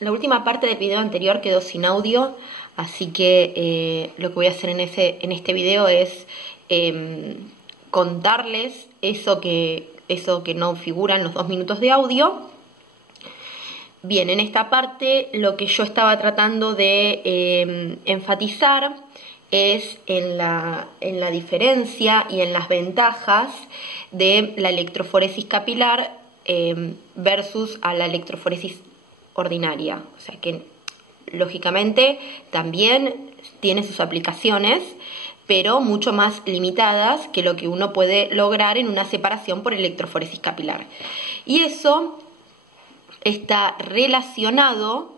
la última parte del video anterior quedó sin audio, así que lo que voy a hacer en este video es contarles eso que no figura en los 2 minutos de audio. Bien, en esta parte lo que yo estaba tratando de enfatizar es en la diferencia y en las ventajas de la electroforesis capilar versus a la electroforesis ordinaria. O sea que lógicamente también tiene sus aplicaciones, pero mucho más limitadas que lo que uno puede lograr en una separación por electroforesis capilar. Y eso está relacionado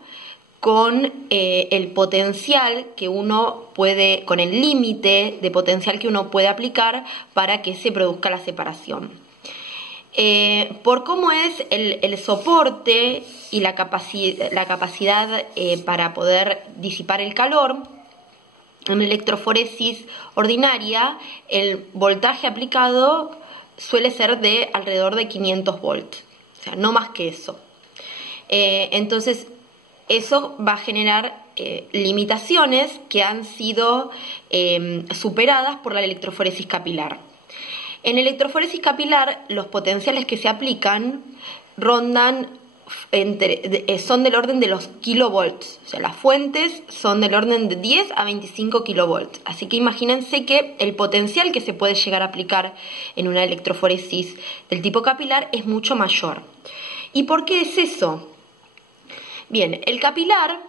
con el potencial que uno puede, con el límite de potencial que uno puede aplicar para que se produzca la separación. Por cómo es el soporte y la capacidad para poder disipar el calor, en electroforesis ordinaria el voltaje aplicado suele ser de alrededor de 500 volts, o sea, no más que eso. Entonces, eso va a generar limitaciones que han sido superadas por la electroforesis capilar. En electroforesis capilar, los potenciales que se aplican son del orden de los kilovolts. O sea, las fuentes son del orden de 10 a 25 kilovolts. Así que imagínense que el potencial que se puede llegar a aplicar en una electroforesis del tipo capilar es mucho mayor. ¿Y por qué es eso? Bien, el capilar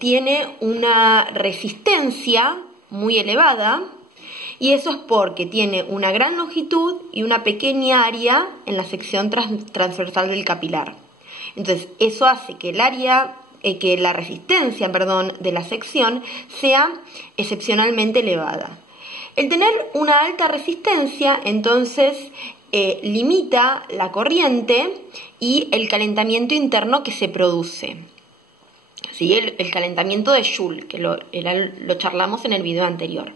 tiene una resistencia muy elevada, y eso es porque tiene una gran longitud y una pequeña área en la sección transversal del capilar. Entonces, eso hace que la resistencia, de la sección sea excepcionalmente elevada. El tener una alta resistencia, entonces, limita la corriente y el calentamiento interno que se produce. ¿Sí? El calentamiento de Joule, que lo charlamos en el video anterior.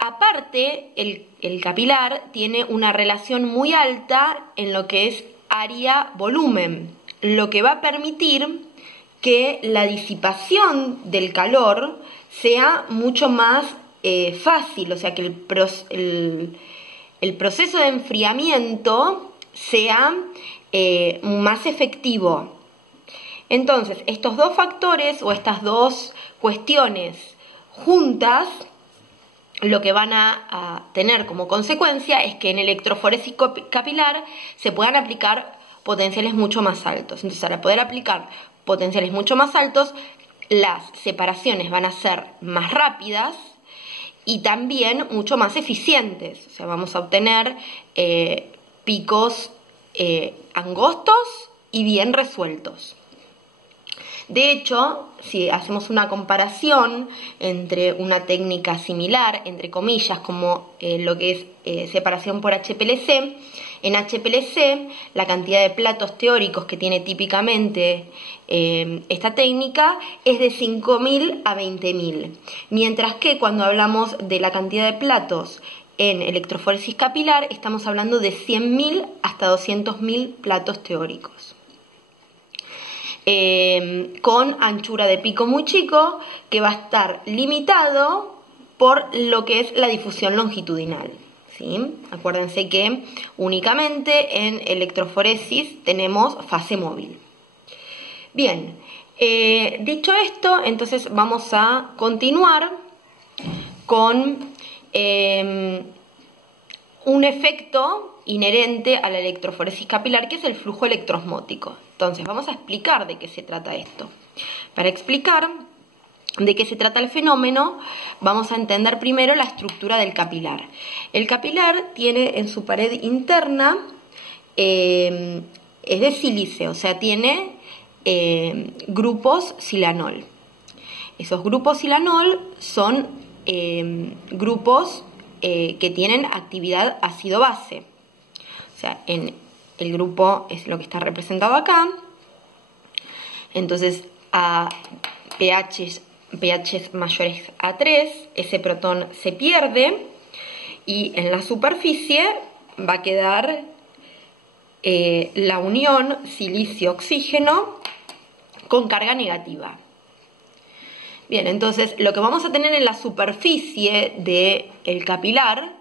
Aparte, el capilar tiene una relación muy alta en lo que es área-volumen, lo que va a permitir que la disipación del calor sea mucho más fácil, o sea que el proceso de enfriamiento sea más efectivo. Entonces, estos dos factores o estas dos cuestiones juntas, lo que van a tener como consecuencia es que en electroforesis capilar se puedan aplicar potenciales mucho más altos. Entonces, para poder aplicar potenciales mucho más altos, las separaciones van a ser más rápidas y también mucho más eficientes. O sea, vamos a obtener picos angostos y bien resueltos. De hecho, si hacemos una comparación entre una técnica similar, entre comillas, como lo que es separación por HPLC, en HPLC la cantidad de platos teóricos que tiene típicamente esta técnica es de 5.000 a 20.000, mientras que cuando hablamos de la cantidad de platos en electroforesis capilar estamos hablando de 100.000 hasta 200.000 platos teóricos. Con anchura de pico muy chico, que va a estar limitado por lo que es la difusión longitudinal, ¿sí? Acuérdense que únicamente en electroforesis tenemos fase móvil. Bien, dicho esto, entonces vamos a continuar con un efecto inherente a la electroforesis capilar, que es el flujo electroosmótico. Entonces, vamos a explicar de qué se trata esto. Para explicar de qué se trata el fenómeno, vamos a entender primero la estructura del capilar. El capilar tiene en su pared interna, es de sílice, o sea, tiene grupos silanol. Esos grupos silanol son grupos que tienen actividad ácido-base. O sea, en el grupo es lo que está representado acá. Entonces, a pH mayores a 3, ese protón se pierde y en la superficie va a quedar la unión silicio-oxígeno con carga negativa. Bien, entonces lo que vamos a tener en la superficie del capilar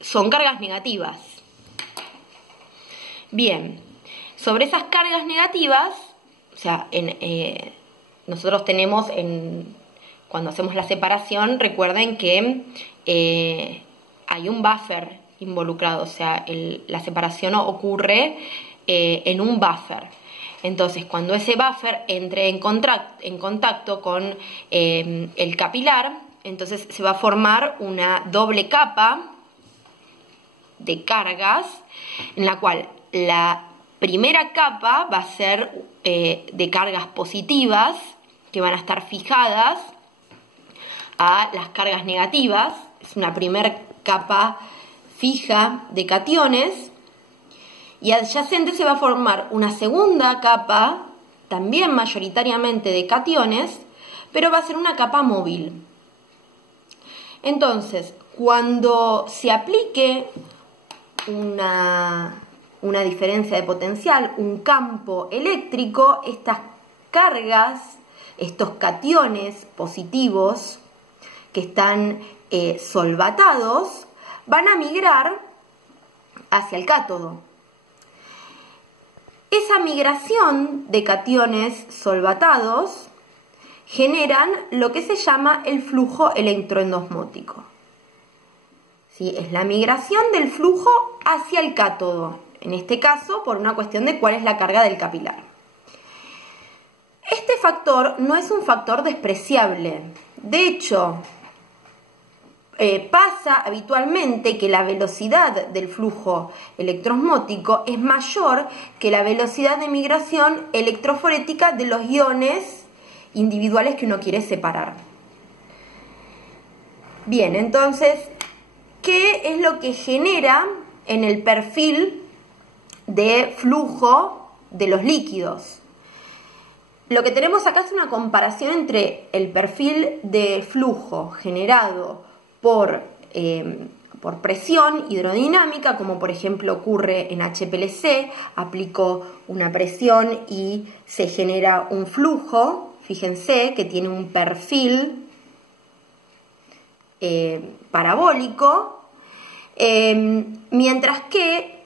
son cargas negativas. Bien, sobre esas cargas negativas, o sea, nosotros tenemos, cuando hacemos la separación, recuerden que hay un buffer involucrado, o sea, la separación ocurre en un buffer. Entonces, cuando ese buffer entre en contacto con el capilar, entonces se va a formar una doble capa de cargas, en la cual la primera capa va a ser de cargas positivas, que van a estar fijadas a las cargas negativas. Es una primera capa fija de cationes, y adyacente se va a formar una segunda capa, también mayoritariamente de cationes, pero va a ser una capa móvil. Entonces, cuando se aplique una diferencia de potencial, un campo eléctrico, estas cargas, estos cationes positivos que están solvatados, van a migrar hacia el cátodo. Esa migración de cationes solvatados generan lo que se llama el flujo electroendosmótico. ¿Sí? Es la migración del flujo hacia el cátodo, en este caso por una cuestión de cuál es la carga del capilar. Este factor no es un factor despreciable. De hecho, pasa habitualmente que la velocidad del flujo electroosmótico es mayor que la velocidad de migración electroforética de los iones individuales que uno quiere separar. Bien, entonces, ¿qué es lo que genera en el perfil de flujo de los líquidos? Lo que tenemos acá es una comparación entre el perfil de flujo generado por presión hidrodinámica, como por ejemplo ocurre en HPLC, aplico una presión y se genera un flujo, fíjense que tiene un perfil parabólico, mientras que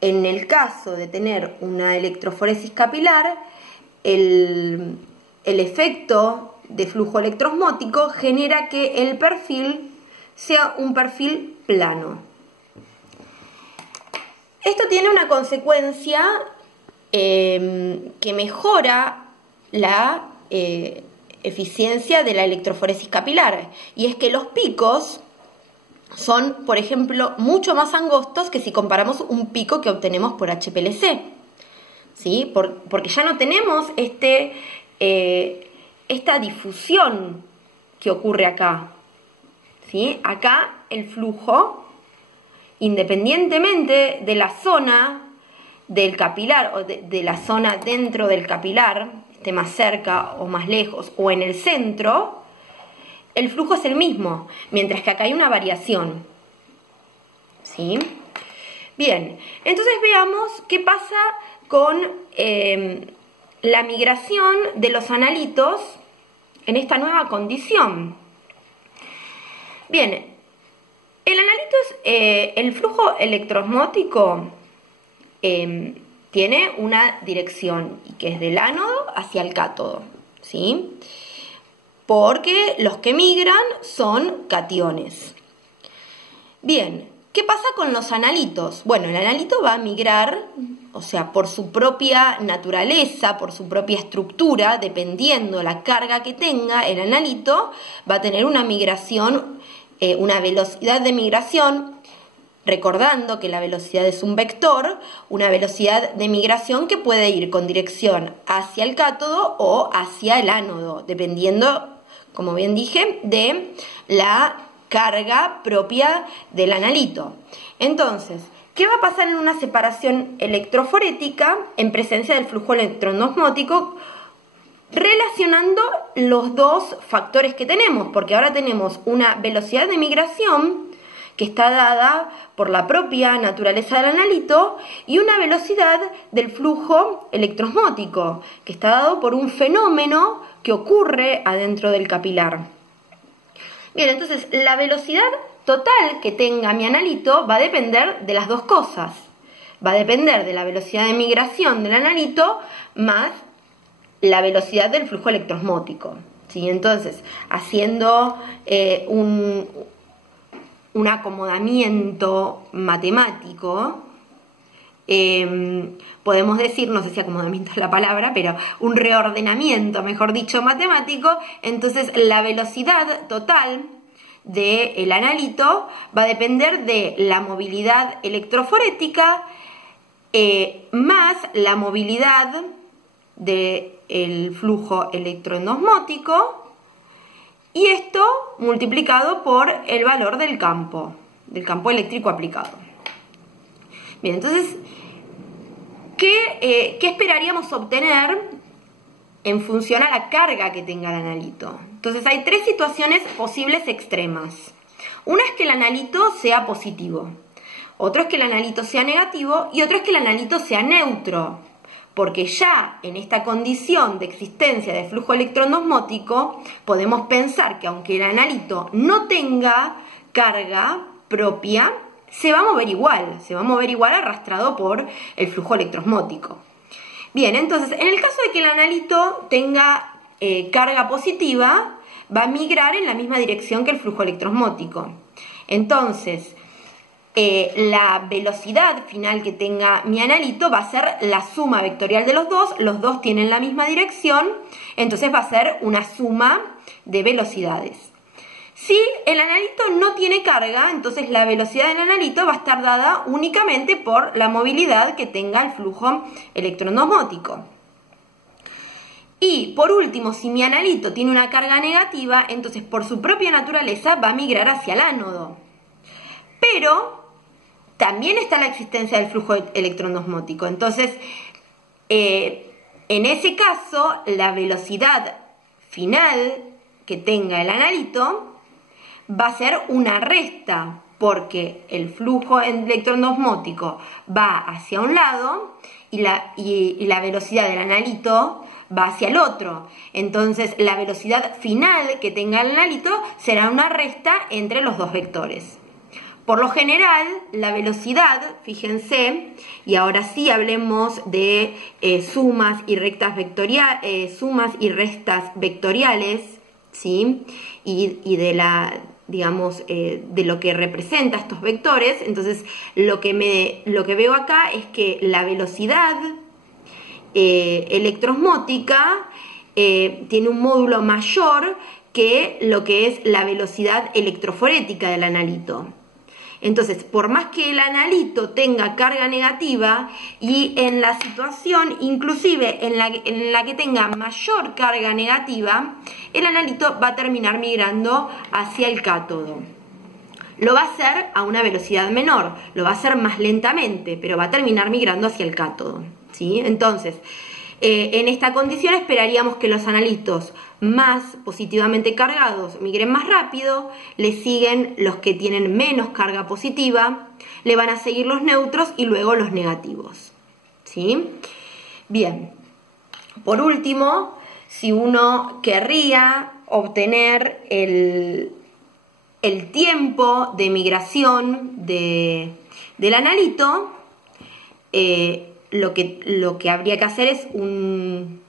en el caso de tener una electroforesis capilar, el efecto de flujo electroosmótico genera que el perfil sea un perfil plano. Esto tiene una consecuencia que mejora la eficiencia de la electroforesis capilar, y es que los picos son, por ejemplo, mucho más angostos que si comparamos un pico que obtenemos por HPLC, ¿sí? Porque ya no tenemos esta difusión que ocurre acá, ¿sí? Acá el flujo, independientemente de la zona del capilar o de la zona dentro del capilar, esté más cerca o más lejos o en el centro, el flujo es el mismo, mientras que acá hay una variación, ¿sí? Bien, entonces veamos qué pasa con la migración de los analitos en esta nueva condición. Bien, el flujo electroosmótico tiene una dirección, que es del ánodo hacia el cátodo, ¿sí? Porque los que migran son cationes. Bien, ¿qué pasa con los analitos? Bueno, el analito va a migrar, o sea, por su propia naturaleza, por su propia estructura, dependiendo la carga que tenga, el analito va a tener una migración, una velocidad de migración, recordando que la velocidad es un vector, una velocidad de migración que puede ir con dirección hacia el cátodo o hacia el ánodo, dependiendo, como bien dije, de la carga propia del analito. Entonces, ¿qué va a pasar en una separación electroforética en presencia del flujo electroendosmótico? Relacionando los dos factores que tenemos, porque ahora tenemos una velocidad de migración que está dada por la propia naturaleza del analito, y una velocidad del flujo electroosmótico, que está dado por un fenómeno que ocurre adentro del capilar. Bien, entonces la velocidad total que tenga mi analito va a depender de las dos cosas. Va a depender de la velocidad de migración del analito más la velocidad del flujo electroosmótico. ¿Sí? Entonces, haciendo un acomodamiento matemático, podemos decir, no sé si acomodamiento es la palabra, pero un reordenamiento, mejor dicho, matemático. Entonces la velocidad total del analito va a depender de la movilidad electroforética más la movilidad del flujo electroendosmótico, y esto multiplicado por el valor del campo eléctrico aplicado. Bien, entonces, ¿qué esperaríamos obtener en función a la carga que tenga el analito? Entonces hay tres situaciones posibles extremas. Una es que el analito sea positivo, otro es que el analito sea negativo y otro es que el analito sea neutro, porque ya en esta condición de existencia de flujo electroendosmótico podemos pensar que aunque el analito no tenga carga propia, se va a mover igual arrastrado por el flujo electroosmótico. Bien, entonces, en el caso de que el analito tenga carga positiva, va a migrar en la misma dirección que el flujo electroosmótico. Entonces, la velocidad final que tenga mi analito va a ser la suma vectorial de los dos tienen la misma dirección, entonces va a ser una suma de velocidades. Si el analito no tiene carga, entonces la velocidad del analito va a estar dada únicamente por la movilidad que tenga el flujo electroendosmótico. Y por último, si mi analito tiene una carga negativa, entonces por su propia naturaleza va a migrar hacia el ánodo. Pero también está la existencia del flujo electroendosmótico. Entonces, en ese caso, la velocidad final que tenga el analito va a ser una resta, porque el flujo electroendosmótico va hacia un lado y la velocidad del analito va hacia el otro. Entonces la velocidad final que tenga el analito será una resta entre los dos vectores. Por lo general, la velocidad, fíjense, y ahora sí hablemos de sumas y restas vectoriales, ¿sí? Y de la, digamos, de lo que representa estos vectores. Entonces, lo que veo acá es que la velocidad electroosmótica tiene un módulo mayor que lo que es la velocidad electroforética del analito. Entonces, por más que el analito tenga carga negativa, y en la situación inclusive en la que tenga mayor carga negativa, el analito va a terminar migrando hacia el cátodo. Lo va a hacer a una velocidad menor, lo va a hacer más lentamente, pero va a terminar migrando hacia el cátodo, ¿sí? Entonces, en esta condición esperaríamos que los analitos más positivamente cargados migren más rápido, le siguen los que tienen menos carga positiva, le van a seguir los neutros y luego los negativos, ¿sí? Bien, por último, si uno querría obtener el tiempo de migración del analito, lo que habría que hacer es un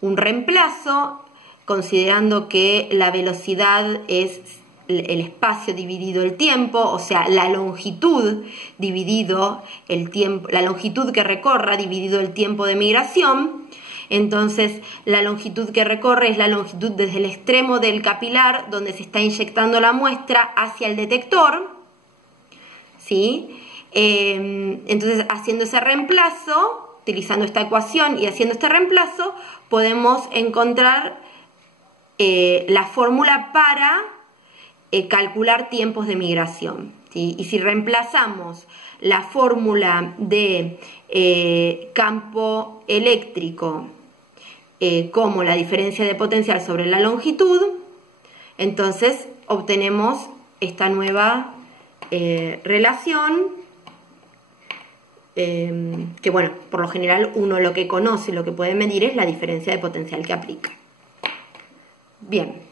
reemplazo, considerando que la velocidad es el espacio dividido el tiempo, o sea, la longitud dividido el tiempo, la longitud que recorra dividido el tiempo de migración. Entonces, la longitud que recorre es la longitud desde el extremo del capilar donde se está inyectando la muestra hacia el detector, ¿sí? Entonces, haciendo ese reemplazo, utilizando esta ecuación y haciendo este reemplazo, podemos encontrar la fórmula para calcular tiempos de migración, ¿sí? Y si reemplazamos la fórmula de campo eléctrico como la diferencia de potencial sobre la longitud, entonces obtenemos esta nueva relación, que bueno, por lo general uno lo que conoce, lo que puede medir es la diferencia de potencial que aplica. Bien.